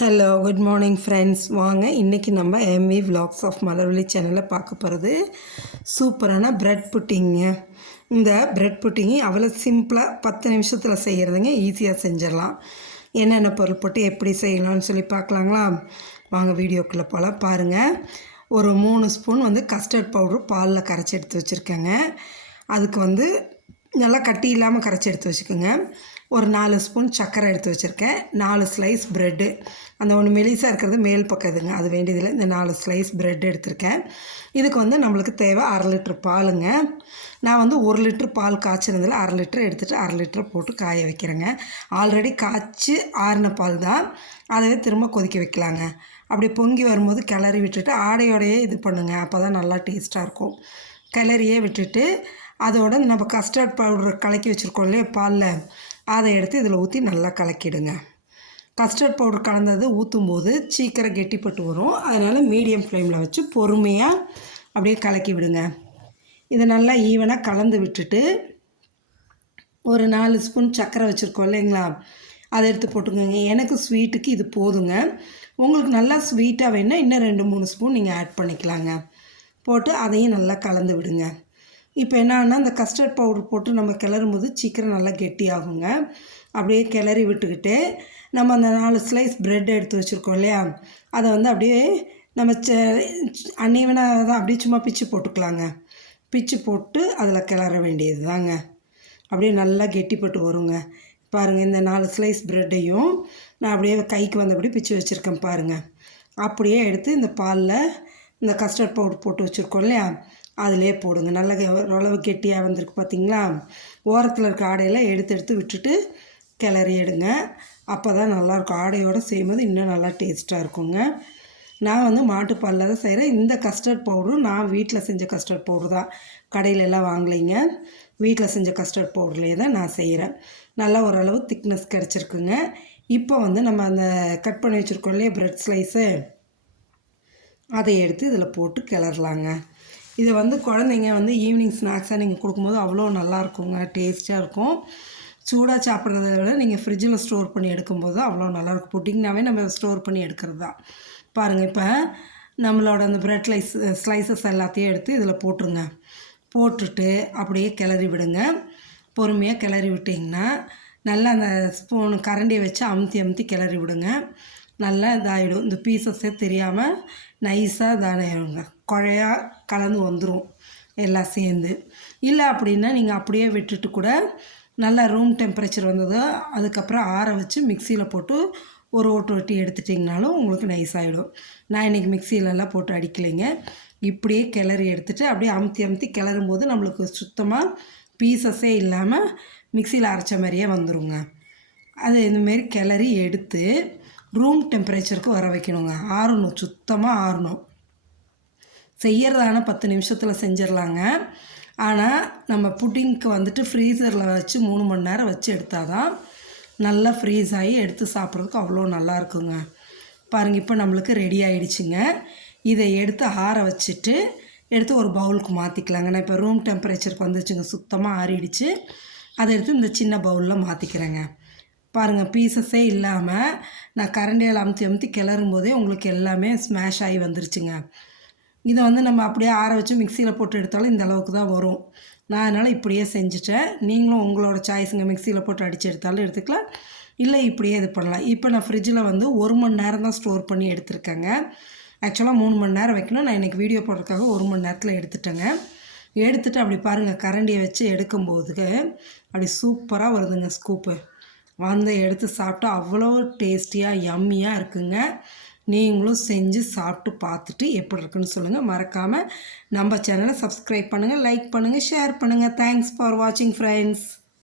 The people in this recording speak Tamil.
Hello good morning friends. வாங்க இன்றைக்கி நம்ம எம்வி விலாக்ஸ் ஆஃப் மலர்விழி சேனலில் பார்க்க போகிறது சூப்பரான ப்ரெட் புட்டிங்க. இந்த ப்ரெட் புட்டிங்கி அவ்வளோ சிம்பிளாக 10 நிமிஷத்தில் செய்கிறதுங்க. ஈஸியாக செஞ்சிடலாம். என்னென்ன பொருள் போட்டு எப்படி செய்யலாம்னு சொல்லி பார்க்கலாங்களா? வாங்க வீடியோக்குள்ளே போகலாம். பாருங்கள், ஒரு 3 ஸ்பூன் கஸ்டர்ட் பவுட்ரு பாலில் கரைச்சி எடுத்து வச்சுருக்கேங்க. அதுக்கு நல்லா கட்டி இல்லாமல் கரைச்சி எடுத்து வச்சுக்கோங்க. ஒரு 4 ஸ்பூன் சர்க்கரை எடுத்து வச்சுருக்கேன். 4 ஸ்லைஸ் ப்ரெட்டு, அந்த ஒன்று மெலிசாக இருக்கிறது மேல் பக்கத்துங்க, அது வேண்டியதில்லை. இந்த 4 ஸ்லைஸ் ப்ரெட் எடுத்திருக்கேன். இதுக்கு நம்மளுக்கு தேவை 1/2 லிட்ரு பாலுங்க. நான் 1 லிட்ரு பால் காய்ச்சினதில் 1/2 லிட்ரு எடுத்துகிட்டு 1/2 லிட்ரு போட்டு காய வைக்கிறேங்க. ஆல்ரெடி காய்ச்சி ஆறின பால் தான், அதவே திரும்ப கொதிக்க வைக்கலாங்க. அப்படி பொங்கி வரும்போது கிளறி விட்டுட்டு ஆடையோடையே இது பண்ணுங்க, அப்போ தான் நல்லா டேஸ்ட்டாக இருக்கும். கிளறியே விட்டுட்டு அதோட நம்ம கஸ்டர்ட் பவுடர் கலக்கி வச்சுருக்கோம் இல்லையா பாலில், அதை எடுத்து இதில் ஊற்றி நல்லா கலக்கிடுங்க. கஸ்டர்ட் பவுடர் கலந்தது ஊற்றும்போது சீக்கிரம் கெட்டிப்பட்டு வரும். அதனால் மீடியம் ஃப்ளேமில் வச்சு பொறுமையாக அப்படியே கலக்கி விடுங்க. இதை நல்லா ஈவனாக கலந்து விட்டுட்டு ஒரு 4 ஸ்பூன் சர்க்கரை வச்சுருக்கோம் இல்லைங்களா, அதை எடுத்து போட்டுக்கோங்க. எனக்கு ஸ்வீட்டுக்கு இது போதுங்க. உங்களுக்கு நல்லா ஸ்வீட்டாக வேணுன்னா இன்னும் 2-3 ஸ்பூன் நீங்கள் ஆட் பண்ணிக்கலாங்க. போட்டு அதையும் நல்லா கலந்து விடுங்க. இப்போ என்னன்னா, அந்த கஸ்டர்ட் பவுடர் போட்டு நம்ம கிளறும் போது சீக்கிரம் நல்லா கெட்டி ஆகுங்க. அப்படியே கிளறி விட்டுக்கிட்டு நம்ம அந்த 4 ஸ்லைஸ் ப்ரெட் எடுத்து வச்சுருக்கோம் இல்லையா, அதை அப்படியே நம்ம அன்னிவனாக தான் அப்படியே சும்மா பிச்சு போட்டுக்கலாங்க. பிச்சு போட்டு அதில் கிளற வேண்டியது தாங்க. அப்படியே நல்லா கெட்டிப்பட்டு வருங்க. பாருங்கள், இந்த 4 ஸ்லைஸ் ப்ரெட்டையும் நான் அப்படியே கைக்கு வந்தபடி பிச்சு வச்சுருக்கேன் பாருங்கள். அப்படியே எடுத்து இந்த பாலில் இந்த கஸ்டர்ட் பவுடர் போட்டு வச்சுருக்கோம் இல்லையா, அதிலே போடுங்க. நல்லா ஓரளவு கெட்டியாக வந்திருக்கு பார்த்திங்களா. ஓரத்தில் இருக்க ஆடையெல்லாம் எடுத்து விட்டுட்டு கிளறி எடுங்க. அப்போ தான் நல்லாயிருக்கும். ஆடையோடு செய்யும்போது இன்னும் நல்லா டேஸ்ட்டாக இருக்குங்க. நான் மாட்டுப்பாலில் தான் செய்கிறேன். இந்த கஸ்டர்ட் பவுடரும் நான் வீட்டில் செஞ்ச கஸ்டர்ட் பவுடர் தான், கடையிலெல்லாம் வாங்கலைங்க. வீட்டில் செஞ்ச கஸ்டர்ட் பவுடர்லேயே தான் நான் செய்கிறேன். நல்லா ஓரளவு திக்னஸ் கிடச்சிருக்குங்க. இப்போ நம்ம அந்த கட் பண்ணி வச்சுருக்கோம் இல்லையா ப்ரெட் ஸ்லைஸு, அதை எடுத்து இதில் போட்டு கிளறலாங்க. இதை குழந்தைங்க ஈவினிங் ஸ்நாக்ஸாக நீங்கள் கொடுக்கும்போது அவ்வளோ நல்லாயிருக்குங்க, டேஸ்ட்டாக இருக்கும். சூடாக சாப்பிட்றத விட நீங்கள் ஃப்ரிட்ஜில் ஸ்டோர் பண்ணி எடுக்கும்போது தான் அவ்வளோ நல்லாயிருக்கும். புட்டிங்னாவே நம்ம ஸ்டோர் பண்ணி எடுக்கிறது தான். பாருங்கள், இப்போ நம்மளோட அந்த ப்ரெட் ஸ்லைசஸ் எல்லாத்தையும் எடுத்து இதில் போட்டுருங்க. போட்டுட்டு அப்படியே கிளறி விடுங்க. பொறுமையாக கிளறி விட்டிங்கன்னா நல்லா அந்த ஸ்பூன் கரண்டியை வச்சு அமுத்தி கிளறி விடுங்க. நல்லா இதாகிடும். இந்த பீசஸே தெரியாமல் நைஸாக இதாகிடுங்க, குழையாக கலந்து வந்துடும் எல்லாம் சேர்ந்து. இல்லை அப்படின்னா நீங்கள் அப்படியே விட்டுட்டு கூட நல்லா ரூம் டெம்பரேச்சர் வந்ததோ அதுக்கப்புறம் ஆற வச்சு மிக்சியில் போட்டு ஒரு ஓட்டு வெட்டி எடுத்துட்டிங்கனாலும் உங்களுக்கு நைஸ் ஆகிடும். நான் இன்றைக்கி மிக்சியிலலாம் போட்டு அடிக்கலைங்க. இப்படியே கிளறி எடுத்துகிட்டு அப்படியே அமுத்தி கிளறும்போது நம்மளுக்கு சுத்தமாக பீசஸே இல்லாமல் மிக்சியில் அரைச்ச மாதிரியே வந்துடுங்க. அது இந்தமாரி கிளறி எடுத்து ரூம் டெம்பரேச்சருக்கு வர வைக்கணுங்க. ஆறணும், சுத்தமாக ஆறணும். செய்கிறதான 10 நிமிஷத்தில் செஞ்சிடலாங்க. ஆனால் நம்ம புட்டிங்க்கு ஃப்ரீசரில் வச்சு 3 மணி நேரம் வச்சு எடுத்தால் தான் நல்லா ஃப்ரீஸ் ஆகி எடுத்து சாப்பிட்றதுக்கு அவ்வளோ நல்லா இருக்குங்க. பாருங்கள், இப்போ நம்மளுக்கு ரெடி ஆகிடுச்சிங்க. இதை எடுத்து ஆற வச்சுட்டு எடுத்து ஒரு பவுலுக்கு மாற்றிக்கலாங்க. நான் இப்போ ரூம் டெம்பரேச்சருக்கு வந்துச்சுங்க, சுத்தமாக ஆறிடுச்சு. அதை எடுத்து இந்த சின்ன பவுலில் மாற்றிக்கிறேங்க. பாருங்கள், பீசஸே இல்லாமல் நான் கரண்டியால் அமுத்தி கிளறும் போதே உங்களுக்கு எல்லாமே ஸ்மாஷ் ஆகி வந்துருச்சுங்க. இதை நம்ம அப்படியே ஆற வச்சு மிக்சியில் போட்டு எடுத்தாலும் இந்த அளவுக்கு தான் வரும். நான் அதனால் இப்படியே செஞ்சுட்டேன். நீங்களும் உங்களோட சாய்ஸுங்க, மிக்சியில் போட்டு அடித்து எடுத்தாலும் எடுத்துக்கலாம், இல்லை இப்படியே இது பண்ணலாம். இப்போ நான் ஃப்ரிட்ஜில் 1 மணி நேரம் தான் ஸ்டோர் பண்ணி எடுத்துருக்கேங்க. ஆக்சுவலாக 3 மணி நேரம் வைக்கணும். நான் இன்றைக்கி வீடியோ போடுறதுக்காக 1 மணி நேரத்தில் எடுத்துட்டேங்க. எடுத்துகிட்டு அப்படி பாருங்கள், கரண்டியை வச்சு எடுக்கும்போது அப்படி சூப்பராக வருதுங்க ஸ்கூப்பு. எடுத்து சாப்பிட்டா அவ்வளோ டேஸ்டியாக யம்மியாக இருக்குங்க. நீங்களும் செஞ்சு சாப்பிட்டு பார்த்துட்டு எப்படி இருக்குன்னு சொல்லுங்கள். மறக்காமல் நம்ம சேனலை சப்ஸ்கிரைப் பண்ணுங்கள், லைக் பண்ணுங்கள், ஷேர் பண்ணுங்கள். தேங்க்ஸ் ஃபார் வாட்சிங் ஃப்ரெண்ட்ஸ்.